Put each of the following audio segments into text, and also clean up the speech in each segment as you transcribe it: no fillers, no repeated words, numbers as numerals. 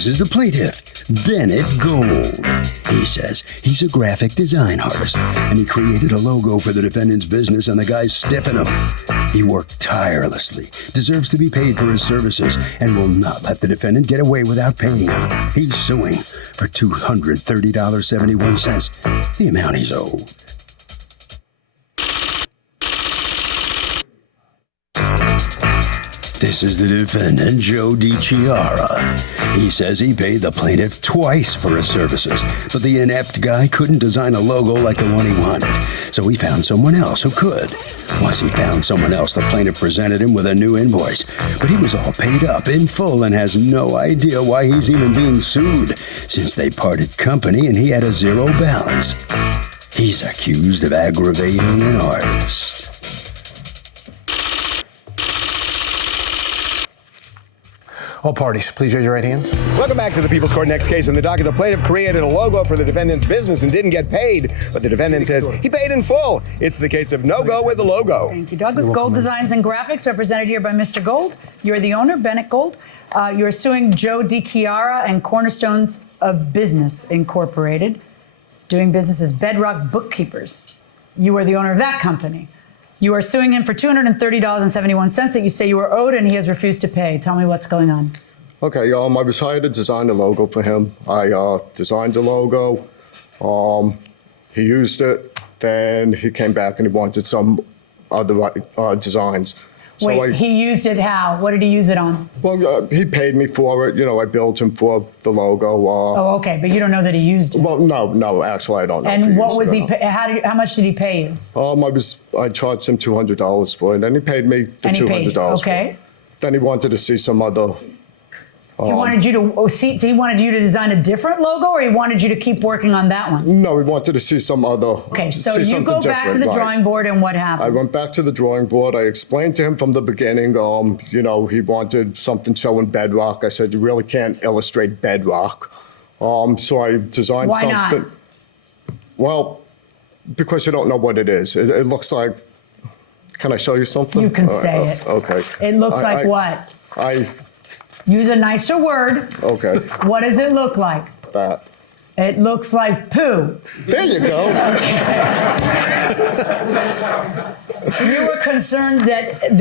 This is the plaintiff, Bennett Gold. He says he's a graphic design artist, and he created a logo for the defendant's business, and the guy's stiffing him. He worked tirelessly, deserves to be paid for his services, and will not let the defendant get away without paying him. He's suing for $230.71, the amount he's owed. This is the defendant, Joe DiChiara. He says he paid the plaintiff twice for his services, but the inept guy couldn't design a logo like the one he wanted, so he found someone else who could. Once he found someone else, the plaintiff presented him with a new invoice, but he was all paid up in full and has no idea why he's even being sued, since they parted company and he had a zero balance. He's accused of aggravating an artist. All parties, please raise your right hands. Welcome back to the People's Court. Next case in the docket. The plaintiff created a logo for the defendant's business and didn't get paid, but the defendant says he paid in full. It's the case of no go with the logo. Thank you, Douglas. Gold Designs and Graphics, represented here by Mr. Gold. You're the owner, Bennett Gold. You're suing Joe DiChiara and Cornerstones of Business Incorporated, doing business as Bedrock Bookkeepers. You are the owner of that company. You are suing him for $230.71 that you say you were owed, and he has refused to pay. Tell me what's going on. Okay, I was hired to design a logo for him. I designed the logo. He used it. Then he came back and he wanted some other designs. Wait, he used it how? What did he use it on? Well, he paid me for it. You know, I billed him for the logo. Oh, okay, but you don't know that he used it. Well, no, actually, I don't know. And what was he? How much did he pay you? I charged him $200 for it, and he paid me the $200. Okay. Then he wanted to see some other. He wanted you to see. He wanted you to design a different logo, or he wanted you to keep working on that one? No, he wanted to see some other. Okay, so you go back to the drawing board, and what happened? I went back to the drawing board. I explained to him from the beginning. You know, he wanted something showing bedrock. I said, you really can't illustrate bedrock. So I designed something. Why not? Well, because you don't know what it is. It looks like. Can I show you something? You can say it. Okay. It looks like what? Use a nicer word. Okay. What does it look like? That. It looks like poo. There you go. You were concerned that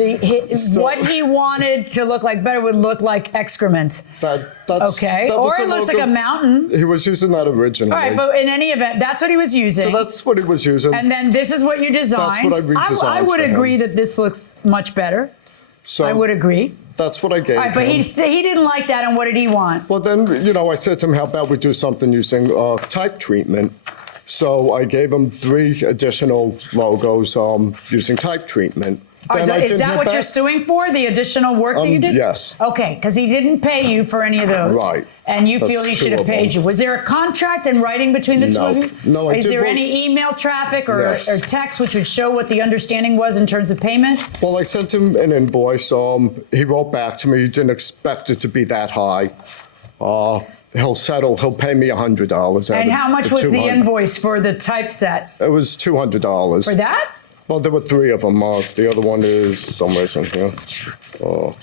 what he wanted to look like better would look like excrement. That's okay. Or it looks like a mountain. He was using that originally. All right, but in any event, that's what he was using. So that's what he was using. And then this is what you designed. That's what I redesigned. I would for him. agree that this looks much better. So I would agree. That's what I gave him. All right, but he didn't like that, and what did he want? Well, then, you know, I said to him, how about we do something using type treatment? So I gave him 3 additional logos using type treatment. Is that what you're suing for, the additional work that you did? Yes. Okay, because he didn't pay you for any of those. Right. And you feel he That's should have 2 of paid them. you. Was there a contract in writing between the two of you? No, Is there any email traffic or text which would show what the understanding was in terms of payment? Well, I sent him an invoice. He wrote back to me. He didn't expect it to be that high. He'll settle. He'll pay me $100. And how much was the invoice for the typeset? It was $200. For that? Well, there were 3 of them. The other one is somewhere in here. Oh,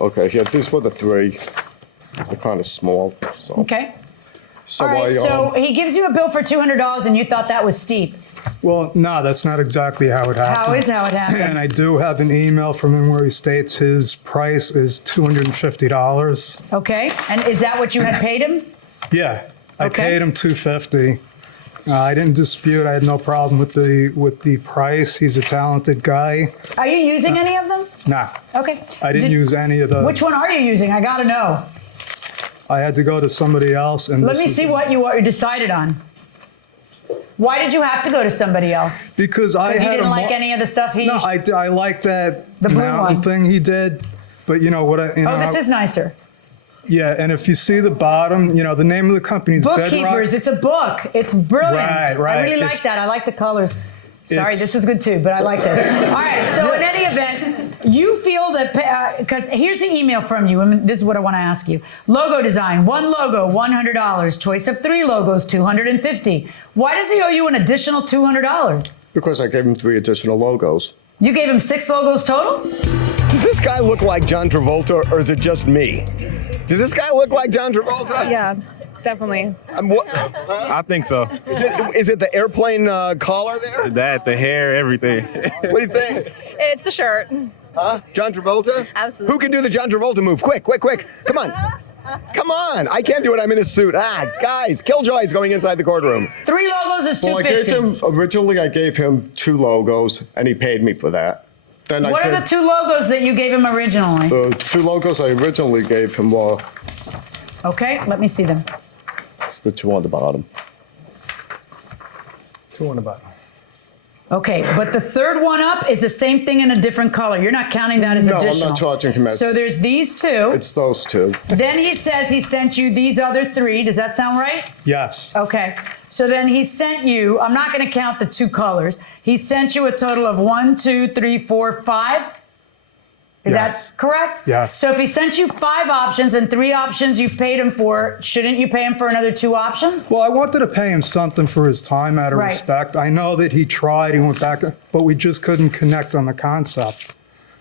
okay. Yeah, these were the 3. They're kind of small. So. Okay. So all right, so he gives you a bill for $200 and you thought that was steep. Well, no, that's not exactly how it happened. How it happened? And I do have an email from him where he states his price is $250. Okay, and is that what you had paid him? Yeah, I paid him $250. I didn't dispute. I had no problem with the price. He's a talented guy. Are you using any of them? Nah. Okay. I didn't use any of the. Which one are you using? I gotta know. I had to go to somebody else, and let me see what you decided on. Why did you have to go to somebody else? Because I had you didn't like any of the stuff he. No, I like that the blue mountain one thing he did, but you know what? This is nicer. Yeah, and if you see the bottom, you know, the name of the company is Bookkeepers. Bedrock. It's a book. It's brilliant. Right. I really like that. I like the colors. Sorry, this is good too, but I like this. All right, so in any event, you feel that, because here's the email from you, and this is what I want to ask you. Logo design, 1 logo, $100. Choice of 3 logos, $250. Why does he owe you an additional $200? Because I gave him 3 additional logos. You gave him 6 logos total? Does this guy look like John Travolta, or is it just me? Does this guy look like John Travolta? Yeah, definitely. I think so. Is it the airplane collar there? That, the hair, everything. What do you think? It's the shirt. Huh? John Travolta? Absolutely. Who can do the John Travolta move? Quick, quick, quick. Come on. Come on. I can't do it. I'm in a suit. Guys, Killjoy's going inside the courtroom. 3 logos is Well, $250. originally I gave him 2 logos, and he paid me for that. Then What are the 2 logos that you gave him originally? The 2 logos I originally gave him were, Okay, let me see them. it's the 2 on the bottom. 2 on the bottom. Okay, but the 3rd one up is the same thing in a different color. You're not counting that as No, I'm additional. not charging him as- So there's these 2. It's those 2. Then he says he sent you these other 3. Does that sound right? Yes. Okay. So then he sent you, I'm not going to count the 2 colors. He sent you a total of 1, 2, 3, 4, 5. Is Yes. that correct? Yes. So if he sent you 5 options and 3 options you've paid him for, shouldn't you pay him for another 2 options? Well, I wanted to pay him something for his time out of Right. respect. I know that he tried, he went back, but we just couldn't connect on the concept.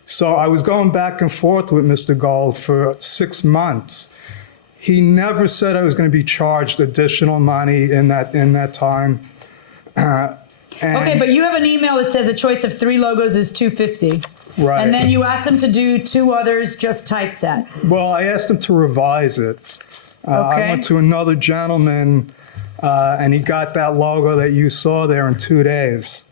So I was going back and forth with Mr. Gold for 6 months. He never said I was going to be charged additional money in that time. Okay, but you have an email that says a choice of 3 logos is $250. Right. And then you asked him to do 2 others just typeset. Well, I asked him to revise it. Okay. I went to another gentleman, and he got that logo that you saw there in 2 days.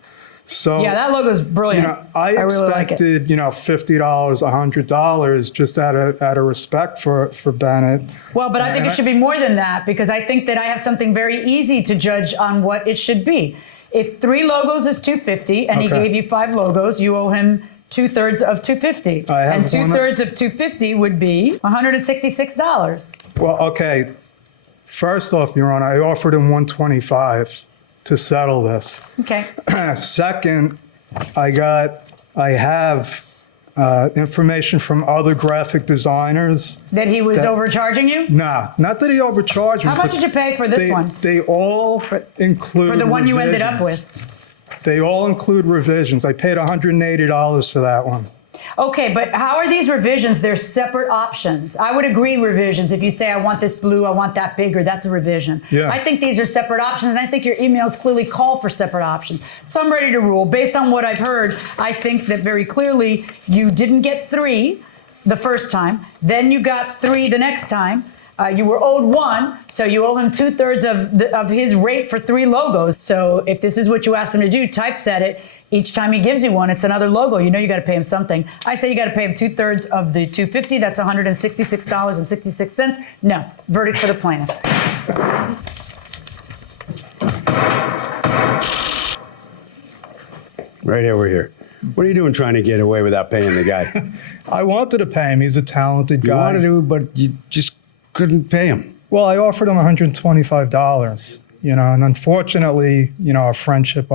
So Yeah, that logo's brilliant. I really like it. expected, $50, $100, just out of respect for Bennett. Well, but I think it should be more than that, because I think that I have something very easy to judge on what it should be. If 3 logos is $250 and he Okay. gave you 5 logos, you owe him 2/3 of $250. I have And one- 2/3 of $250 would be $166. Well, okay. First off, Your Honor, I offered him $125 to settle this. Okay. Second, I have information from other graphic designers. That he was overcharging you? Nah, not that he overcharged me. How much but did you pay for this one? They all include For the one you ended up revisions. with? They all include revisions. I paid $180 for that one. Okay, but how are these revisions? They're separate options. I would agree revisions. If you say, I want this blue, I want that bigger, that's a revision. Yeah. I think these are separate options, and I think your emails clearly call for separate options. So I'm ready to rule. Based on what I've heard, I think that very clearly you didn't get 3 the first time, then you got 3 the next time. You were owed 1, so you owe him 2/3 of his rate for 3 logos. So if this is what you asked him to do, typeset it. Each time he gives you one, it's another logo. You know you got to pay him something. I say you got to pay him 2/3 of the $250. That's $166.66. No, verdict for the plaintiff. Right over here. What are you doing trying to get away without paying the guy? I wanted to pay him. He's a talented You guy. wanted to, but you just couldn't pay him. Well, I offered him $125, and unfortunately, our friendship,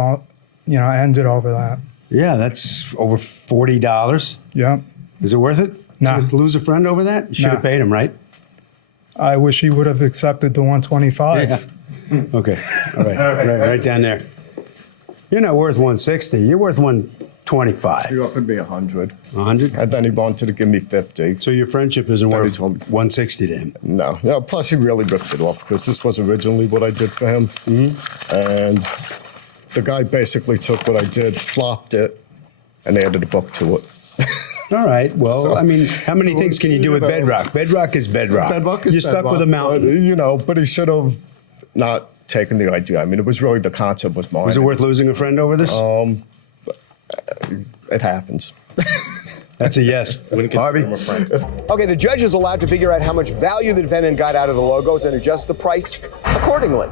ended over that. Yeah, that's over $40. Yeah. Is it worth it? Nah. To lose a friend over that? You should have Nah. paid him, right? I wish he would have accepted the 125. Yeah. Okay. All right. Right down there. You're not worth 160. You're worth 125. He offered me 100. 100? And then he wanted to give me 50. So your friendship isn't Then he worth told me. 160 to him. No. Plus, he really ripped it off because this was originally what I did for him. Mm-hmm. And the guy basically took what I did, flopped it, and added a book to it. All right. Well, So- I mean, how many things can you do with bedrock? Bedrock is bedrock. Bedrock is You're stuck bedrock, with a mountain. But he should have not taken the idea. I mean, it was really the concept was mine. Was it worth losing a friend over this? It happens. That's a yes. Harvey? Okay, the judge is allowed to figure out how much value the defendant got out of the logos and adjust the price accordingly.